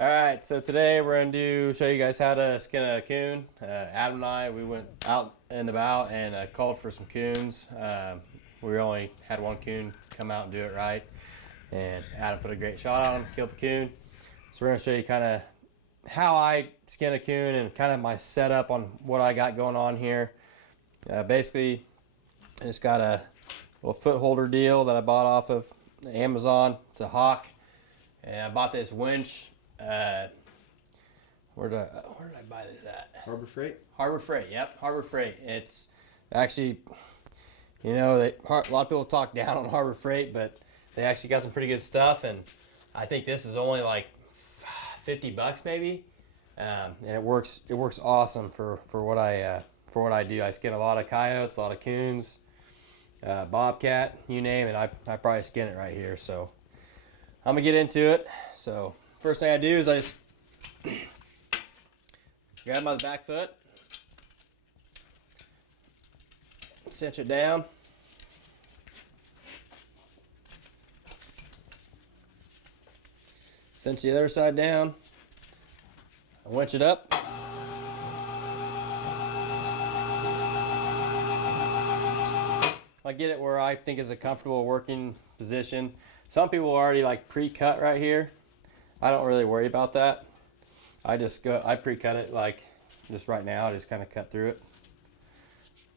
Alright, so today we're going to show you guys how to skin a coon. Adam and I, we went out and about and called for some coons. We only had one coon come out and do it right. And Adam put a great shot on him, killed the coon. So we're going to show you kind of how I skin a coon and kind of my setup on what I got going on here. Basically, I just got a little foot holder deal that I bought off of Amazon. It's a Hawk. And I bought this winch. Where did I buy this at? Harbor Freight? Harbor Freight, yep, Harbor Freight. It's actually, you know, a lot of people talk down on Harbor Freight, but they actually got some pretty good stuff, and I think this is only like $50 maybe, and it works awesome for what I do. I skin a lot of coyotes, a lot of coons, bobcat, you name it. I probably skin it right here, so I'm gonna get into it. So first thing I do is I just grab him by the back foot, cinch it down, cinch the other side down, I winch it up, I get it where I think is a comfortable working position. Some people already like pre-cut right here. I don't really worry about that. I pre-cut it like just right now. I just kind of cut through it.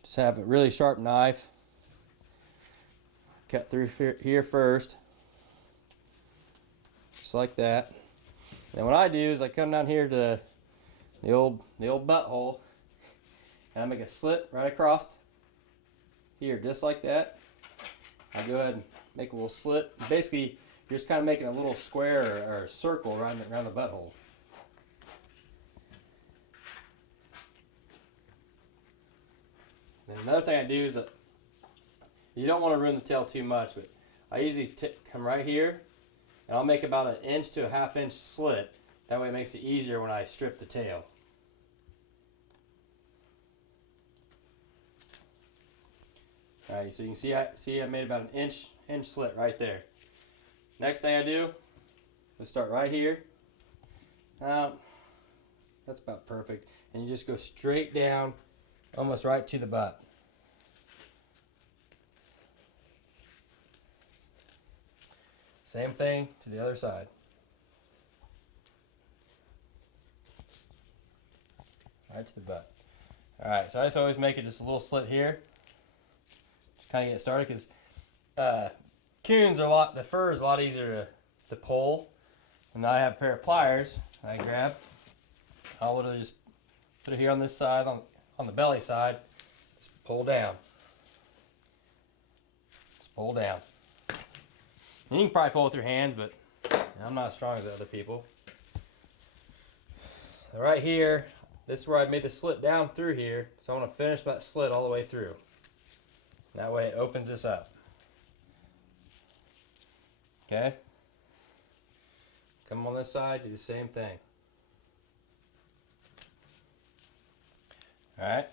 Just have a really sharp knife. Cut through here first. Just like that. And what I do is I come down here to the old butthole and I make a slit right across here, just like that. I go ahead and make a little slit. Basically, you're just kind of making a little square or a circle around the butthole. And another thing I do is that you don't want to ruin the tail too much, but I usually come right here and I'll make about 1 inch to a 1/2 inch slit. That way it makes it easier when I strip the tail. Alright, so you can see I made about an inch slit right there. Next thing I do, let's start right here. That's about perfect. And you just go straight down, almost right to the butt. Same thing to the other side. Right to the butt. Alright, so I just always make it just a little slit here. Just kind of get started because coons are the fur is a lot easier to pull. And I have a pair of pliers I grab. I'll literally just put it here on this side, on the belly side. Just pull down. Just pull down. And you can probably pull with your hands, but I'm not as strong as other people. So right here, this is where I made the slit down through here. So I want to finish that slit all the way through. That way it opens this up. Okay? Come on this side, do the same thing. Alright?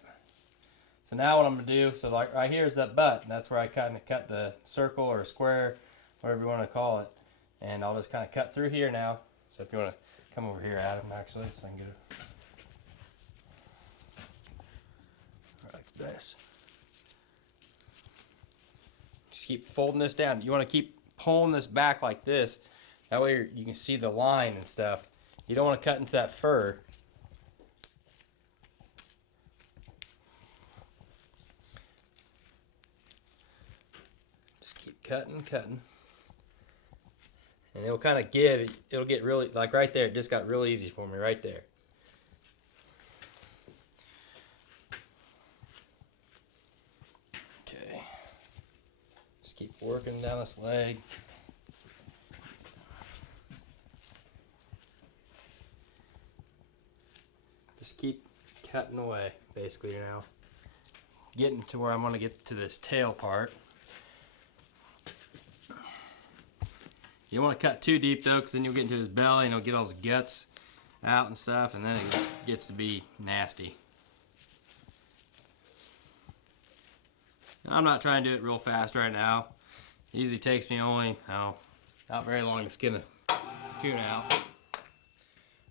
So now what I'm going to do, so like right here is that butt, and that's where I kind of cut the circle or square, whatever you want to call it. And I'll just kind of cut through here now. So if you want to come over here, Adam, actually, so I can get it like this. Just keep folding this down. You want to keep pulling this back like this. That way you can see the line and stuff. You don't want to cut into that fur. Just keep cutting. And it'll kind of it'll get really, like right there, it just got real easy for me right there. Okay. Just keep working down this leg. Just keep cutting away, basically now. Getting to where I'm going to get to this tail part. You don't want to cut too deep though, because then you'll get into his belly and he'll get all his guts out and stuff, and then it just gets to be nasty. I'm not trying to do it real fast right now. It usually takes me only, not very long to skin a coon out.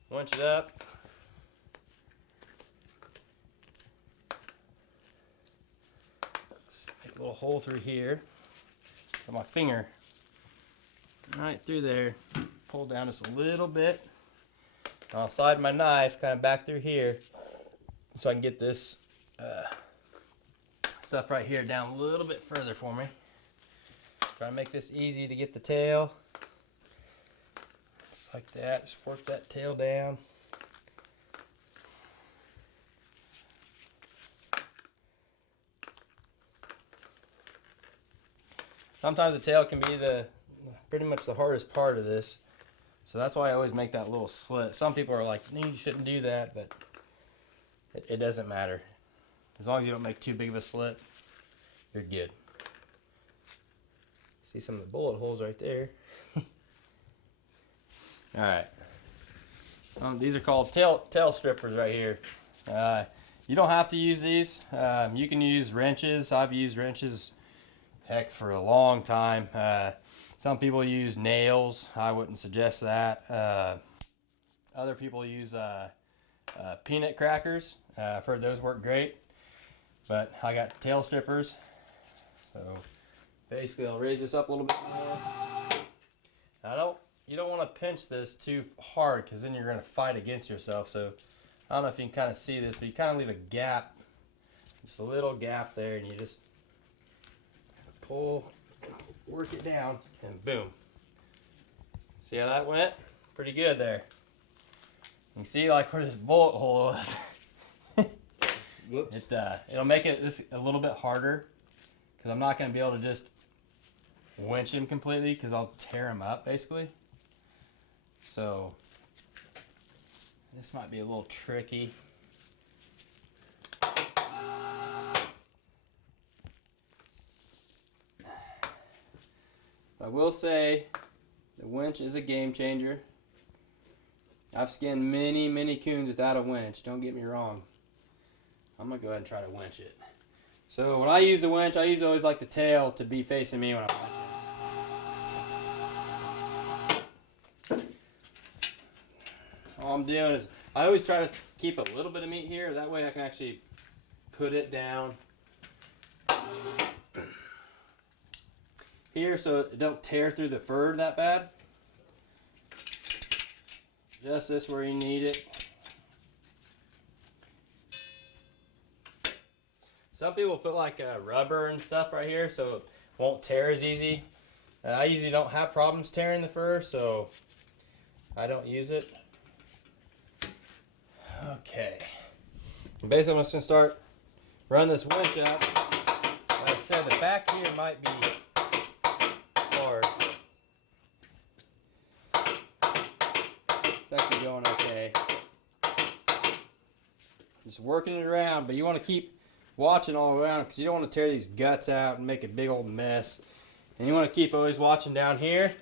winch it up. Just make a little hole through here. Put my finger right through there. Pull down just a little bit. I'll slide my knife kind of back through here so I can get this stuff right here down a little bit further for me. Try to make this easy to get the tail. Just like that. Just work that tail down. Sometimes the tail can be pretty much the hardest part of this. So that's why I always make that little slit. Some people are like, no, you shouldn't do that, but it doesn't matter. As long as you don't make too big of a slit, you're good. See some of the bullet holes right there. Alright. These are called tail strippers right here. You don't have to use these. You can use wrenches. I've used wrenches, heck, for a long time. Some people use nails. I wouldn't suggest that. Other people use peanut crackers. I've heard those work great. But I got tail strippers. So basically I'll raise this up a little bit more. You don't want to pinch this too hard because then you're going to fight against yourself. So I don't know if you can kind of see this, but you kind of leave a gap. Just a little gap there, and you just pull, work it down, and boom. See how that went? Pretty good there. You can see like where this bullet hole was. Whoops. It'll make it a little bit harder because I'm not going to be able to just winch him completely because I'll tear him up basically. So this might be a little tricky. I will say the winch is a game changer. I've skinned many coons without a winch, don't get me wrong. I'm going to go ahead and try to winch it. So when I use the winch, I always like the tail to be facing me when I'm winching. All I'm doing is, I always try to keep a little bit of meat here, that way I can actually put it down here so it don't tear through the fur that bad. Just this where you need it. Some people put like rubber and stuff right here so it won't tear as easy. I usually don't have problems tearing the fur, so I don't use it. Okay. Basically, I'm just going to start running this winch up. Like I said, the back here might be hard. It's actually going okay. Just working it around, but you want to keep watching all around because you don't want to tear these guts out and make a big old mess. And you want to keep always watching down here.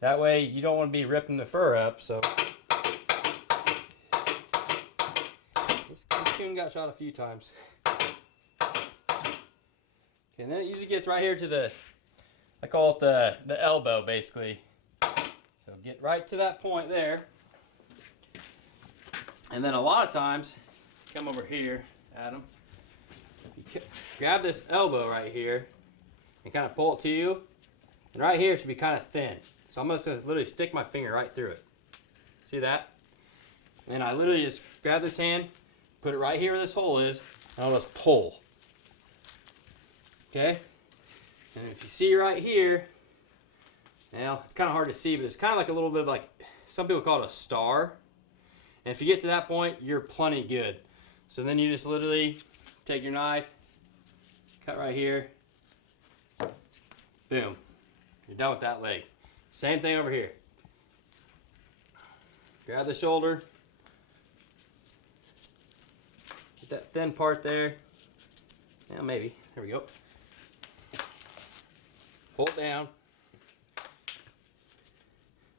That way you don't want to be ripping the fur up. So this coon got shot a few times. Okay, and then it usually gets right here to I call it the elbow basically. So get right to that point there. And then a lot of times, come over here, Adam. You grab this elbow right here and kind of pull it to you. And right here it should be kind of thin. So I'm just going to literally stick my finger right through it. See that? And then I literally just grab this hand, put it right here where this hole is, and I'll just pull. Okay? And if you see right here, now it's kind of hard to see, but it's kind of like a little bit of like, some people call it a star. And if you get to that point, you're plenty good. So then you just literally take your knife, cut right here, boom. You're done with that leg. Same thing over here. Grab the shoulder, get that thin part there. Yeah, maybe. There we go. Pull it down.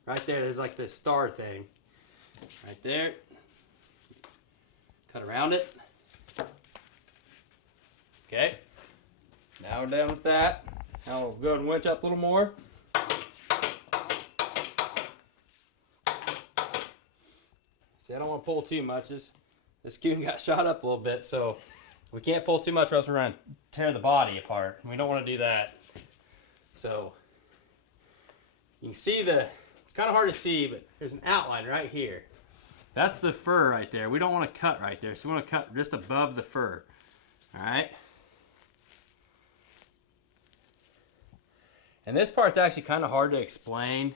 Right there, there's like this star thing. Right there. Cut around it. Okay. Now we're done with that. Now we'll go ahead and winch up a little more. See, I don't want to pull too much. This coon got shot up a little bit, so we can't pull too much or else we're going to tear the body apart. We don't want to do that. So you can see it's kind of hard to see, but there's an outline right here. That's the fur right there. We don't want to cut right there, so we want to cut just above the fur. All right. And this part's actually kind of hard to explain.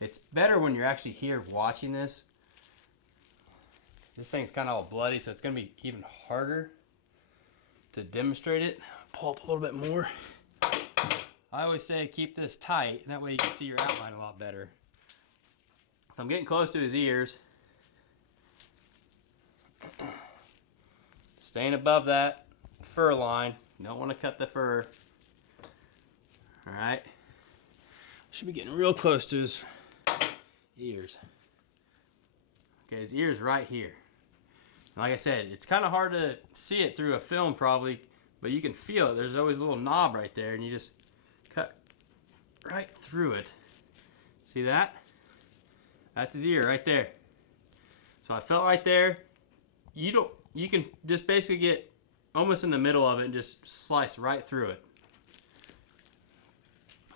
It's better when you're actually here watching this. This thing's kind of all bloody, so it's going to be even harder to demonstrate it. Pull up a little bit more. I always say keep this tight, and that way you can see your outline a lot better. So I'm getting close to his ears. Staying above that fur line. You don't want to cut the fur. All right. Should be getting real close to his ears. Okay, his ear's right here. And like I said, it's kind of hard to see it through a film probably, but you can feel it. There's always a little knob right there, and you just cut right through it. See that? That's his ear right there. So I felt right there. You can just basically get almost in the middle of it and just slice right through it.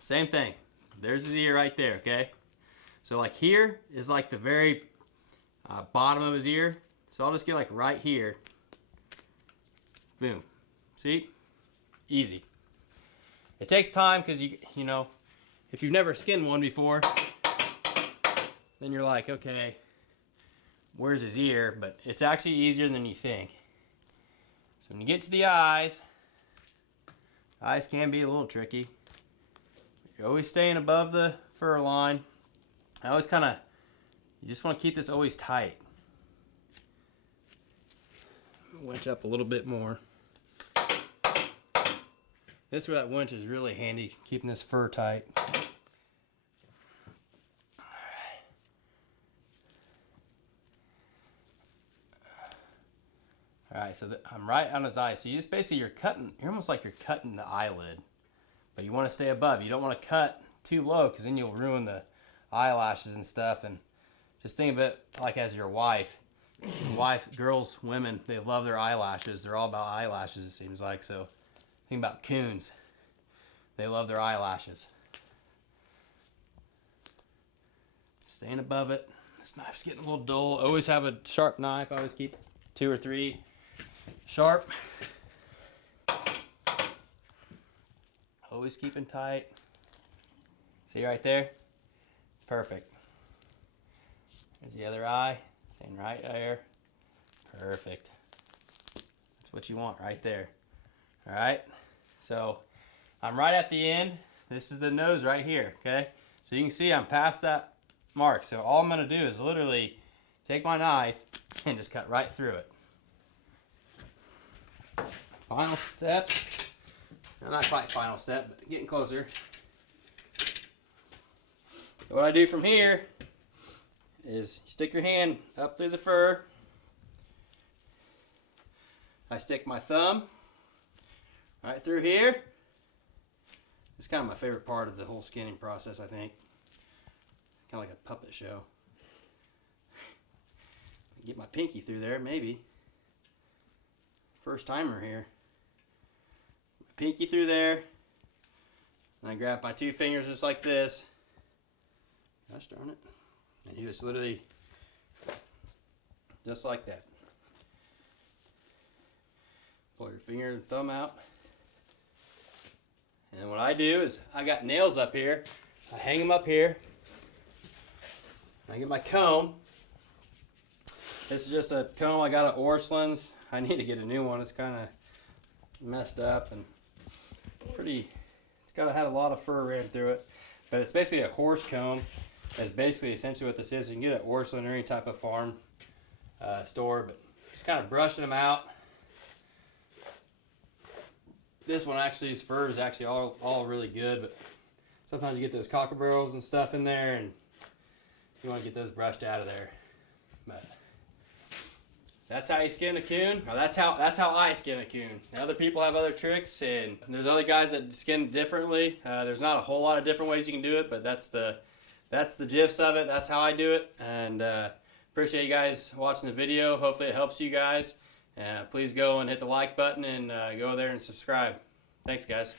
Same thing. There's his ear right there, okay? So like here is like the very bottom of his ear. So I'll just get like right here. Boom. See? Easy. It takes time because you know, if you've never skinned one before, then you're like, okay, where's his ear? But it's actually easier than you think. So when you get to the eyes can be a little tricky. You're always staying above the fur line. I always you just want to keep this always tight. Winch up a little bit more. This is where that winch is really handy, keeping this fur tight. Alright, so I'm right on his eye. So you just basically, you're almost like you're cutting the eyelid. But you want to stay above. You don't want to cut too low because then you'll ruin the eyelashes and stuff. And just think of it like as your wife. Girls, women, they love their eyelashes. They're all about eyelashes, it seems like. So think about coons. They love their eyelashes. Staying above it. This knife's getting a little dull. Always have a sharp knife. I always keep 2 or 3 sharp. Always keeping tight. See right there? Perfect. There's the other eye. Same right there. Perfect. That's what you want right there. All right. So I'm right at the end. This is the nose right here. Okay. So you can see I'm past that mark. So all I'm going to do is literally take my knife and just cut right through it. Final step. Not quite final step, but getting closer. What I do from here is stick your hand up through the fur. I stick my thumb right through here. It's kind of my favorite part of the whole skinning process, I think. Kind of like a puppet show. Get my pinky through there, maybe. First timer here. Pinky through there, and I grab my 2 fingers just like this. Gosh darn it. And you just literally, just like that. Pull your finger and thumb out. And what I do is, I got nails up here. I hang them up here. I get my comb. This is just a comb I got at Orchland's. I need to get a new one. It's kind of messed up and it's had a lot of fur ran through it, but it's basically a horse comb. That's basically essentially what this is. You can get it at Orchland or any type of farm store, but just kind of brushing them out. This one actually, his fur is actually all really good, but sometimes you get those cockaburros and stuff in there, and you want to get those brushed out of there. But that's how you skin a coon, or that's how I skin a coon. Other people have other tricks, and there's other guys that skin differently. There's not a whole lot of different ways you can do it, but that's the gist of it. That's how I do it, and appreciate you guys watching the video. Hopefully it helps you guys. Please go and hit the like button and go there and subscribe. Thanks, guys.